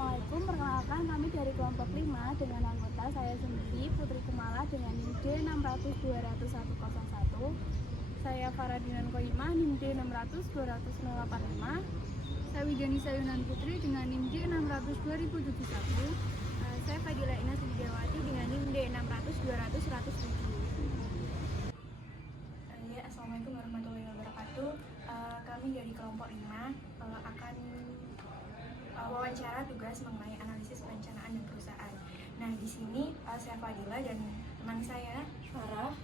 Assalamualaikum, perkenalkan kami dari kelompok 5 dengan anggota saya sendiri, Putri Kumala dengan NIM D600-200-101. Saya Faradinan Koimah, NIM D600-200-085. Saya Widani Sayunan Putri dengan NIM D600-2071. Saya Fadila Ina Sudiawati dengan NIM D600-200-107. Ya, Assalamualaikum warahmatullahi wabarakatuh. Kami dari kelompok 5 akan wawancara tugas mengenai analisis perencanaan dan perusahaan. Nah, di sini saya Fadila dan teman saya Farah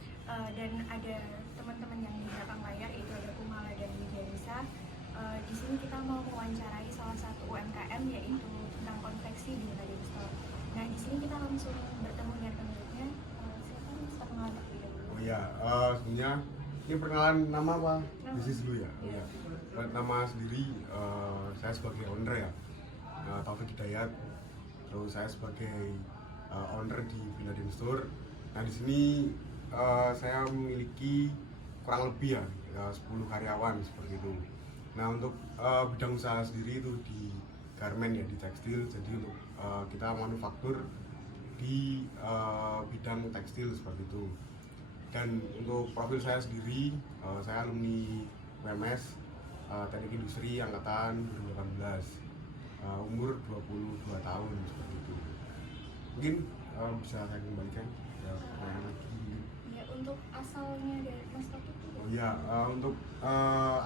dan ada teman-teman yang di belakang layar, yaitu ada Kumala dan Widyanisa. Di sini kita mau mewawancarai salah satu UMKM, yaitu tentang konveksi di Nadiem Store. Nah, di sini kita langsung bertemu dengan pemiliknya. Silakan bisa mengenal terlebih dahulu. Oh ya, sebenarnya ini perkenalan nama apa? Bisnis dulu ya. Iya. Buat nama sendiri, saya sebagai owner ya, Taufik Hidayat. Terus saya sebagai owner di Nadiem Store. Nah di sini saya memiliki kurang lebih ya 10 karyawan seperti itu. Nah untuk bidang usaha sendiri itu di garment ya, di tekstil. Jadi untuk kita manufaktur di bidang tekstil seperti itu. Dan untuk profil saya sendiri, saya alumni UMS Teknik Industri angkatan 2018, umur 22 tahun seperti itu. Mungkin bisa saya kembalikan ke pertanyaan lagi. Ya, untuk asalnya dari Mas Taufik itu. Oh ya, untuk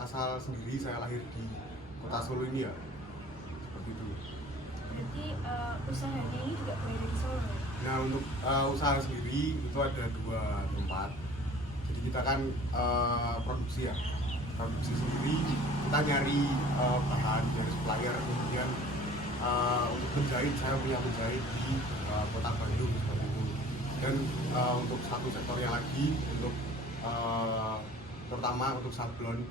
asal sendiri saya lahir di kota Solo ini ya, seperti itu. Berarti usahanya ini juga mulai dari Solo ya? Nah untuk usaha sendiri itu ada 2 tempat. Jadi kita kan produksi ya, produksi sendiri. Kita nyari bahan dari supplier, kemudian untuk menjahit, saya punya menjahit di kota Bandung seperti itu. Dan untuk satu sektornya lagi, untuk terutama untuk sablon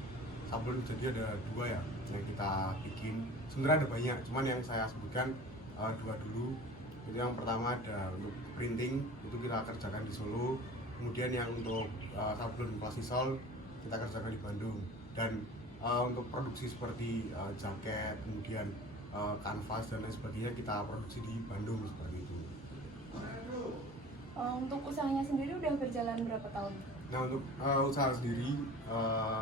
jadi ada 2 ya yang kita bikin. Sebenarnya ada banyak, cuman yang saya sebutkan 2 dulu. Jadi yang pertama ada untuk printing, itu kita kerjakan di Solo. Kemudian yang untuk sablon plastisol kita kerjakan di Bandung. Dan untuk produksi seperti jaket, kemudian kanvas dan lain sebagainya kita produksi di Bandung seperti itu. Untuk usahanya sendiri udah berjalan berapa tahun? Nah untuk usaha sendiri,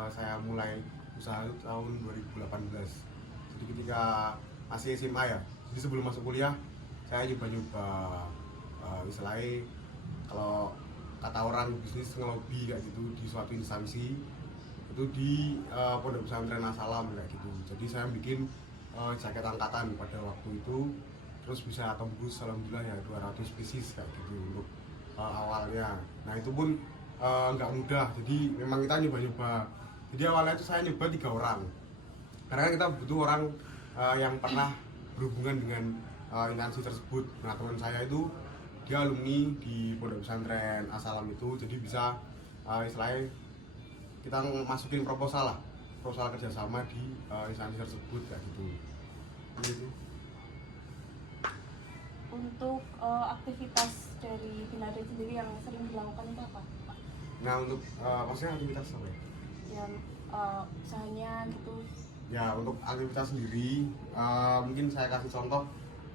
saya mulai usaha itu tahun 2018. Jadi ketika masih SMA ya, jadi sebelum masuk kuliah saya nyoba-nyoba istilahnya kalau kata orang bisnis ngelobi kayak gitu di suatu instansi, itu di Pondok Pesantren As-Salam kayak gitu. Jadi saya bikin jaket angkatan pada waktu itu, terus bisa tembus alhamdulillah ya 200 pieces kayak gitu untuk awalnya. Nah itu pun nggak mudah, jadi memang kita nyoba-nyoba. Jadi awalnya itu saya nyoba 3 orang, karena kita butuh orang yang pernah berhubungan dengan instansi tersebut. Nah teman saya itu dia alumni di Pondok Pesantren As-Salam itu, jadi bisa istilahnya kita masukin proposal kerjasama di instansi tersebut kayak gitu. Untuk aktivitas dari Binade sendiri yang sering dilakukan itu apa? Nah untuk maksudnya aktivitas apa ya? Yang usahanya gitu. Ya untuk aktivitas sendiri mungkin saya kasih contoh,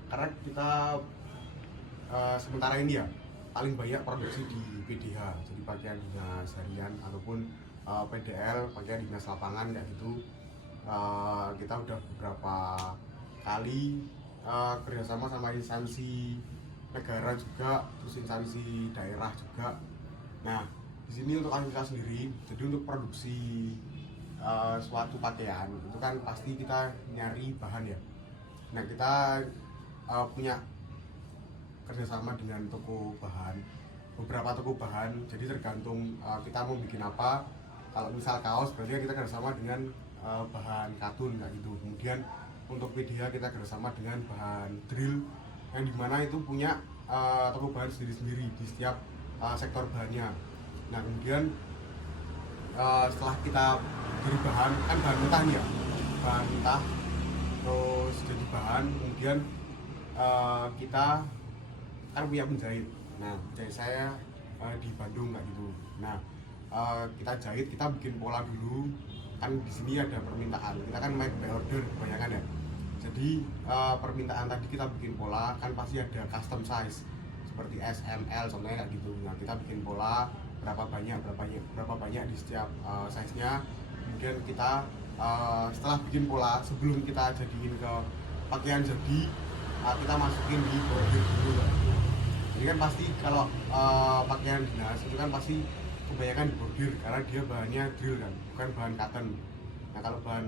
karena kita sementara ini ya paling banyak produksi di PDH, jadi pakaian dinas harian ataupun PDL, pakaian dinas lapangan kayak gitu. Kita udah beberapa kali kerjasama sama instansi negara juga, terus instansi daerah juga. Nah di sini untuk aktivitas sendiri, jadi untuk produksi suatu pakaian itu kan pasti kita nyari bahan ya. Nah kita punya kerjasama dengan toko bahan, beberapa toko bahan. Jadi tergantung kita mau bikin apa. Kalau misal kaos berarti kita kerjasama dengan bahan katun kayak gitu. Kemudian untuk PDH kita kerjasama dengan bahan drill, yang dimana itu punya toko bahan sendiri-sendiri di setiap sektor bahannya. Nah kemudian setelah kita dari bahan, kan bahan mentah nih ya, bahan mentah terus jadi bahan, kemudian kita kan punya penjahit. Nah penjahit saya di Bandung kayak gitu. Nah kita jahit, kita bikin pola dulu, kan di sini ada permintaan, kita kan make by order kebanyakan ya. Jadi permintaan tadi kita bikin pola kan pasti ada custom size seperti S, M, L contohnya kayak gitu. Nah kita bikin pola berapa banyak di setiap size-nya. Kemudian kita setelah bikin pola, sebelum kita jadiin ke pakaian jadi, kita masukin di bordir dulu. Jadi kan pasti kalau pakaian dinas itu kan pasti kebanyakan di bordir karena dia bahannya drill kan, bukan bahan cotton. Nah kalau bahan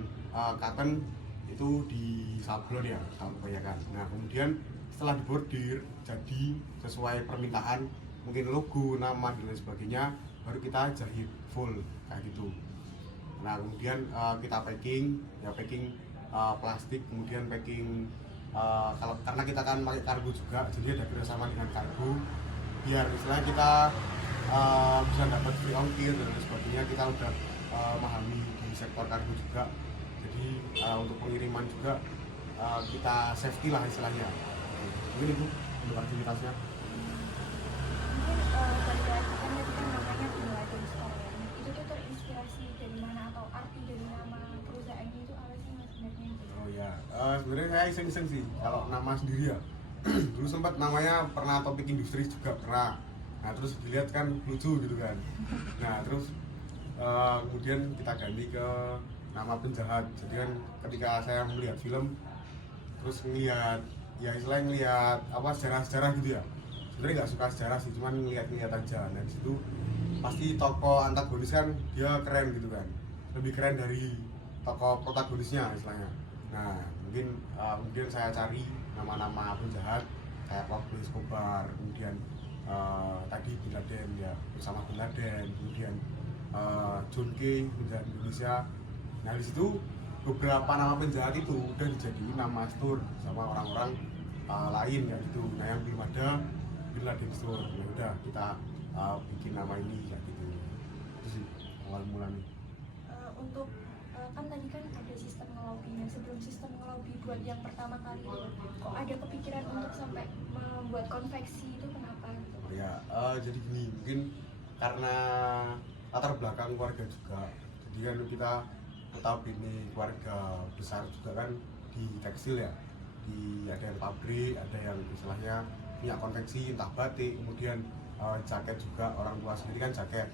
cotton itu di sablon ya kalau kebanyakan. Nah kemudian setelah dibordir jadi sesuai permintaan, mungkin logo, nama dan lain sebagainya, baru kita jahit full kayak gitu. Nah kemudian kita packing plastik, kemudian packing kalau karena kita kan pakai kargo juga, jadi ada kerjasama dengan kargo biar misalnya kita bisa dapat free ongkir dan lain sebagainya. Kita udah memahami di sektor kargo juga, jadi untuk pengiriman juga kita safety lah istilahnya. Mungkin itu untuk aktivitasnya. Mungkin balik lagi kan tadi kan namanya Bella Dance Store. Itu tuh terinspirasi dari mana atau arti dari nama perusahaannya itu apa sih mas sebenarnya? Oh ya, sebenarnya saya iseng-iseng sih kalau nama sendiri ya. Dulu sempat namanya pernah topik industri juga pernah. Nah terus dilihat kan lucu gitu kan. Nah terus kemudian kita ganti ke nama penjahat. Jadi kan ketika saya melihat film terus ngelihat ya istilahnya ngelihat apa sejarah-sejarah gitu ya. Sebenarnya nggak suka sejarah sih, cuman ngeliat-ngeliat aja. Nah di situ pasti tokoh antagonis kan dia keren gitu kan, lebih keren dari tokoh protagonisnya istilahnya. Nah mungkin kemudian saya cari nama-nama penjahat kayak Pablo Escobar, kemudian tadi Bin Laden ya, bersama Bin Laden, kemudian John Kay penjahat Indonesia. Nah di situ beberapa nama penjahat itu udah dijadiin nama store sama orang-orang lain ya gitu. Nah yang belum ada Bin Laden Store, ya udah kita bikin nama ini kayak gitu. Itu sih awal mulanya. Untuk kan tadi kan ada sistem ngelobinya. Sebelum sistem ngelobi buat yang pertama kali itu, kok ada kepikiran untuk sampai membuat konveksi itu kenapa? Oh ya, jadi gini, mungkin karena latar belakang keluarga juga. Jadi kan kita notabene keluarga besar juga kan di tekstil ya, ada yang pabrik, ada yang istilahnya punya konveksi entah batik, kemudian jaket juga, orang tua sendiri kan jaket,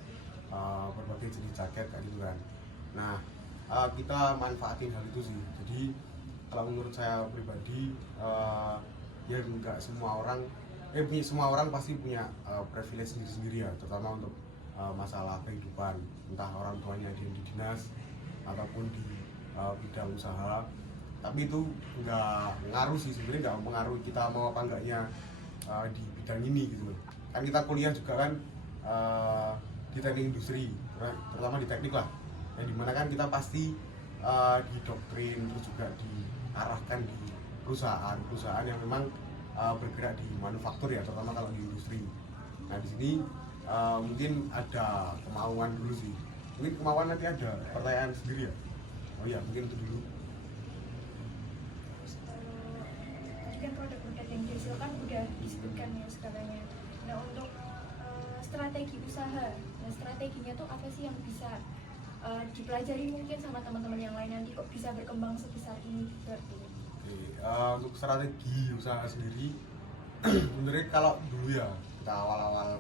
berbagai jenis jaket kayak gitu kan. Nah kita manfaatin hal itu sih. Jadi kalau menurut saya pribadi ya nggak semua orang semua orang pasti punya privilege sendiri-sendiri ya, terutama untuk masalah kehidupan, entah orang tuanya di dinas ataupun di bidang usaha. Tapi itu nggak ngaruh sih sebenarnya, nggak mengaruhi kita mau apa enggaknya di bidang ini gitu loh. Kan kita kuliah juga kan di teknik industri, terutama di teknik lah, yang dimana kan kita pasti didoktrin terus juga diarahkan di perusahaan yang memang bergerak di manufaktur ya, terutama kalau di industri. Nah di sini mungkin ada kemauan dulu sih, mungkin kemauan nanti ada pertanyaan sendiri ya. Oh iya mungkin itu dulu. Tadi kan produk-produk yang dihasilkan udah disebutkan ya segalanya. Nah untuk strategi usaha, nah strateginya tuh apa sih yang bisa dipelajari mungkin sama teman-teman yang lain nanti kok bisa berkembang sebesar ini juga gitu. Untuk strategi usaha sendiri sebenarnya kalau dulu ya kita awal-awal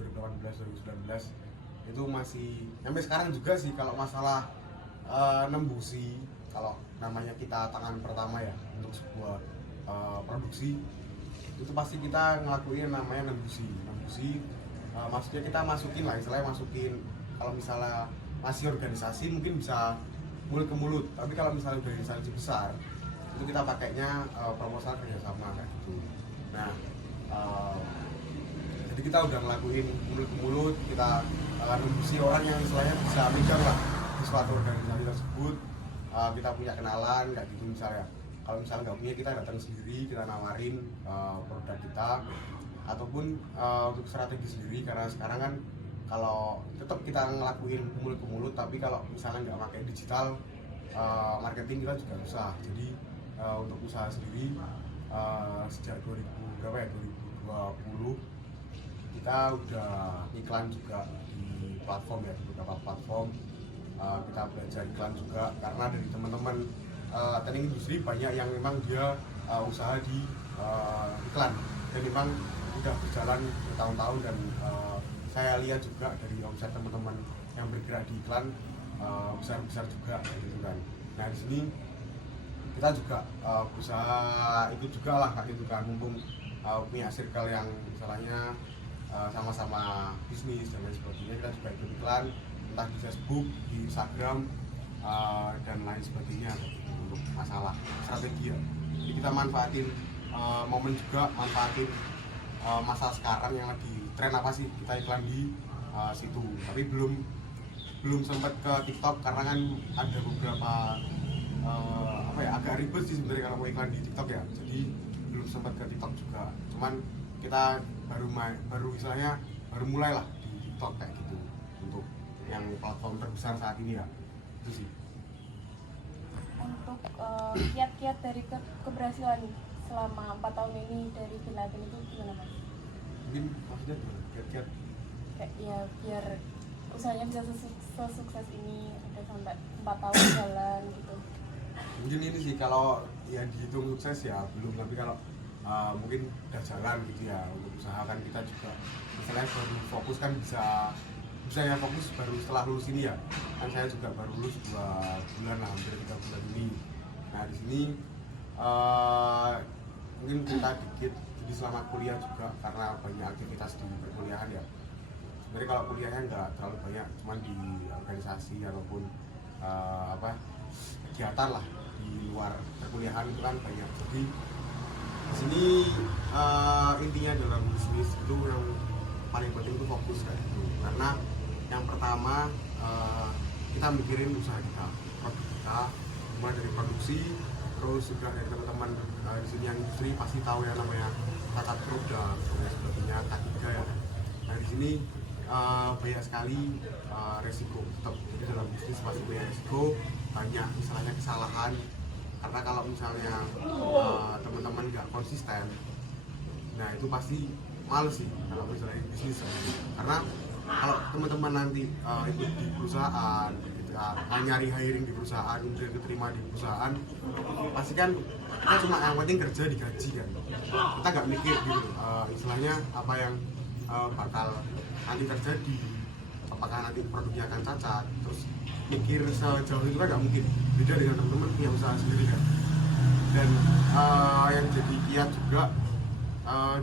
2018-2019 itu masih sampai sekarang juga sih, kalau masalah nembusi, kalau namanya kita tangan pertama ya untuk sebuah produksi itu pasti kita ngelakuin namanya nembusi. Maksudnya kita masukin lah, istilahnya masukin, kalau misalnya masih organisasi mungkin bisa mulut ke mulut, tapi kalau misalnya organisasi besar itu kita pakainya proposal kerjasama kayak gitu. Nah jadi kita udah ngelakuin mulut ke mulut, kita nembusi orang yang istilahnya bisa megang lah di suatu organisasi tersebut. Kita punya kenalan kayak gitu misalnya. Kalau misalnya nggak punya, kita datang sendiri, kita nawarin produk kita, ataupun untuk strategi sendiri, karena sekarang kan kalau tetap kita ngelakuin mulut ke mulut, tapi kalau misalnya nggak pakai digital marketing kita juga susah. Jadi untuk usaha sendiri sejak 2020 kita udah iklan juga di platform ya, di beberapa platform. Kita belajar iklan juga karena dari teman-teman teknik industri banyak yang memang dia usaha di iklan, dan memang udah berjalan bertahun-tahun, dan saya lihat juga dari omset teman-teman yang bergerak di iklan besar-besar juga gitu kan. Nah di sini kita juga berusaha ikut juga lah gitu kan, mumpung punya circle yang misalnya sama-sama bisnis dan lain sebagainya, kita juga ikut iklan entah di Facebook, di Instagram dan lain sebagainya gitu, untuk masalah strategi ya. Jadi kita manfaatin momen juga, manfaatin masa sekarang yang lagi tren apa sih, kita iklan di situ. Tapi belum sempat ke TikTok karena kan ada beberapa agak ribet sih sebenarnya kalau mau iklan di TikTok ya. Jadi belum sempat ke TikTok juga. Cuman kita baru misalnya baru mulai lah di TikTok kayak gitu, untuk yang platform terbesar saat ini ya. Itu sih. Untuk kiat-kiat dari keberhasilan selama 4 tahun ini dari Binladen itu gimana Mas? Mungkin maksudnya kiat-kiat Kayak ya biar usahanya bisa sesukses ini, udah sampai 4 tahun jalan gitu. mungkin ini sih, kalau ya dihitung sukses ya belum, tapi kalau mungkin udah jalan gitu ya. Untuk usaha kan kita juga misalnya baru fokus kan bisa ya fokus baru setelah lulus ini ya kan. Saya juga baru lulus 2 bulan lah, hampir 3 bulan ini. Nah di sini mungkin kita dikit, jadi selama kuliah juga karena banyak aktivitas di perkuliahan ya. Sebenarnya kalau kuliahnya nggak terlalu banyak, cuman di organisasi ataupun kegiatan lah di luar perkuliahan itu kan banyak. Jadi di sini intinya dalam bisnis itu yang paling penting itu fokus kayak gitu. Karena yang pertama kita mikirin usaha kita, produk kita, mulai dari produksi, terus juga dari teman-teman di sini yang industri pasti tahu ya namanya tata produk dan sebagainya, K3 ya. Nah di sini banyak sekali resiko tetap. Jadi dalam bisnis pasti banyak resiko, banyak misalnya kesalahan. Karena kalau misalnya teman-teman nggak konsisten, nah itu pasti males sih kalau misalnya bisnis. Karena kalau teman-teman nanti ikut di perusahaan, nyari hiring di perusahaan, kemudian diterima di perusahaan, pasti kan kita cuma yang penting kerja digaji kan. Kita nggak mikir gitu istilahnya apa yang bakal nanti terjadi, apakah nanti produknya akan cacat. Terus mikir sejauh itu kan nggak mungkin. Beda dengan teman-teman punya usaha sendiri kan. Dan yang jadi kiat juga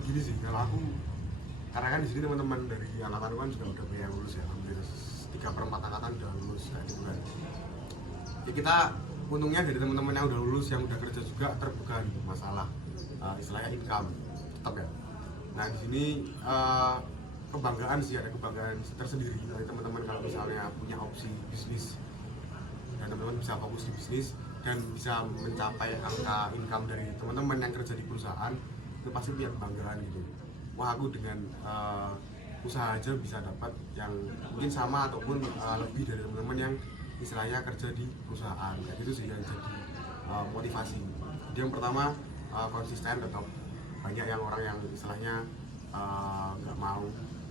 gini sih, kalau aku, karena kan di sini teman-teman dari angkatan kan juga udah banyak yang lulus ya, hampir 3/4 angkatan udah lulus kayak gitu kan. Ya kita untungnya dari teman-teman yang udah lulus, yang udah kerja juga terbuka nih masalah istilahnya income tetap ya. Nah di sini kebanggaan sih, ada kebanggaan tersendiri dari teman-teman kalau misalnya punya opsi bisnis dan teman-teman bisa fokus di bisnis dan bisa mencapai angka income dari teman-teman yang kerja di perusahaan, itu pasti punya kebanggaan gitu. Wah aku dengan usaha aja bisa dapat yang mungkin sama ataupun lebih dari teman-teman yang istilahnya kerja di perusahaan, kayak gitu sih yang jadi motivasi. Jadi yang pertama konsisten, tetap banyak yang orang yang istilahnya nggak mau,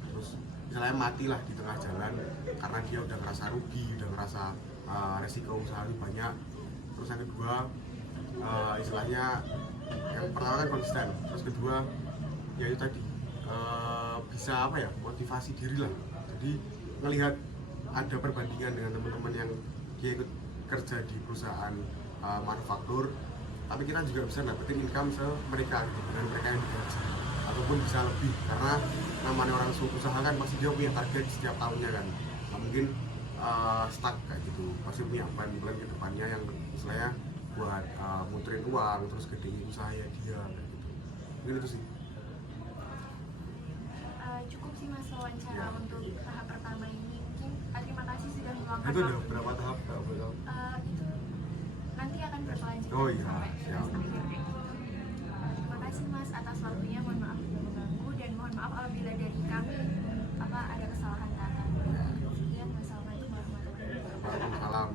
terus istilahnya mati lah di tengah jalan karena dia udah ngerasa rugi, udah ngerasa resiko usaha banyak. Terus yang kedua istilahnya yang pertama kan konsisten, terus kedua ya itu tadi bisa apa ya, motivasi diri lah. Jadi ngelihat ada perbandingan dengan teman-teman yang dia ikut kerja di perusahaan manufaktur, tapi kita juga bisa dapetin income mereka gitu, dengan mereka yang digaji ataupun bisa lebih, karena namanya orang usaha kan pasti dia punya target setiap tahunnya kan, nggak mungkin stuck kayak gitu, pasti punya plan-plan ke depannya yang istilahnya buat muterin uang terus gedein usaha dia kayak gitu. Mungkin itu sih. Cukup sih Mas wawancara Ya. untuk tahap pertama ini. Mungkin terima kasih sudah meluangkan Itu ada waktu. berapa tahap kalau boleh tahu? Itu nanti akan berkelanjutan Oh iya, sampai siap. akhir kayak gitu. Terima kasih Mas atas waktunya. Mohon maaf sudah mengganggu dan mohon maaf apabila dari kami ada kesalahan kata. Sekian, wassalamualaikum warahmatullahi wabarakatuh. Waalaikumsalam.